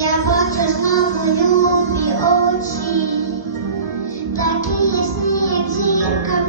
Я хочу знову любі очі, такі ясні як зірка.